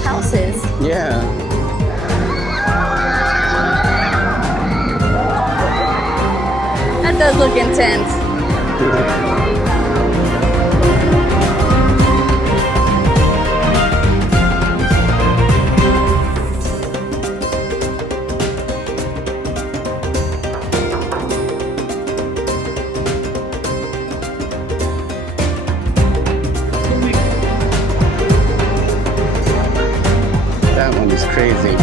those houses. Yeah. That does look intense. That one is crazy.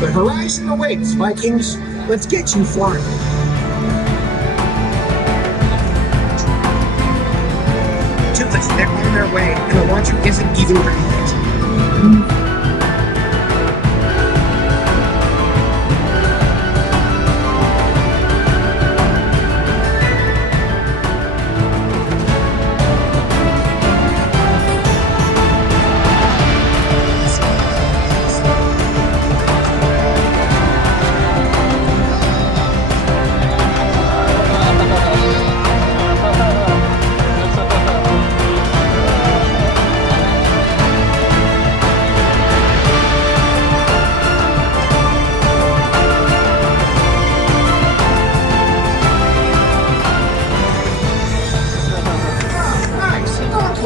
The horizon awaits, Vikings. Let's get you flying. Toothless, they're on their way, and the launcher isn't even ready yet.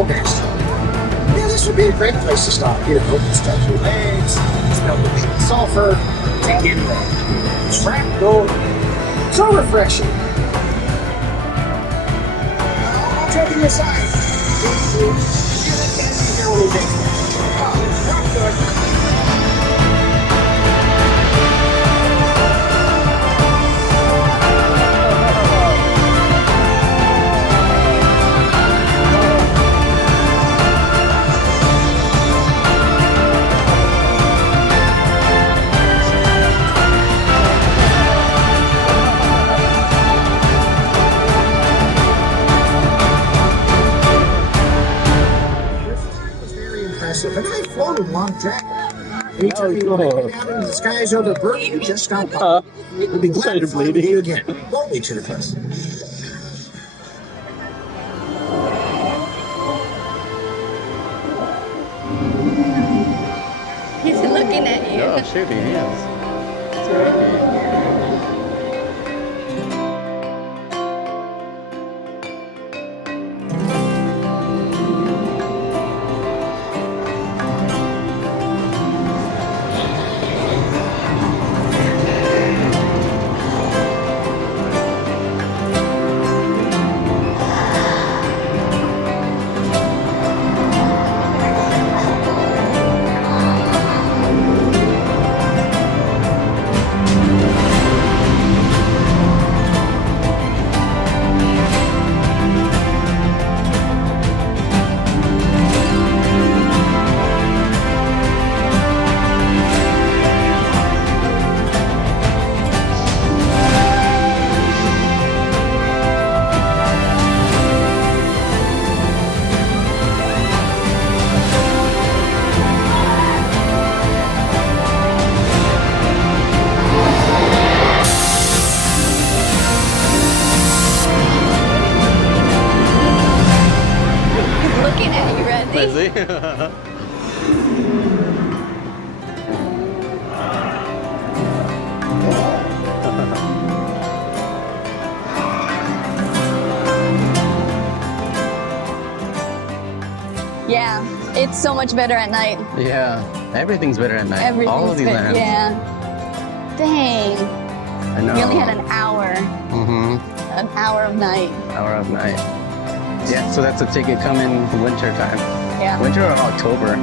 Yeah, this would be a great place to stop. You know, stretch your legs, smell the big sulfur, take in the shrapnel. So refreshing. All joking aside, you can't be here when we make it. Oh, not good. And I've flown a long dragon. Anytime you want to get out into the skies over Berk, you just stop by. We'll be glad to fly with you again. Won't we, Toothless? He's looking at you. Oh, shoot, he is. It's creepy. Busy. Yeah, it's so much better at night. Yeah, everything's better at night. Everything's All of these lands. Yeah. Dang. I know. We only had an hour. Mm-hmm. An hour of night. Hour of night. Yeah, so that's a ticket coming winter time. Yeah. Winter or October.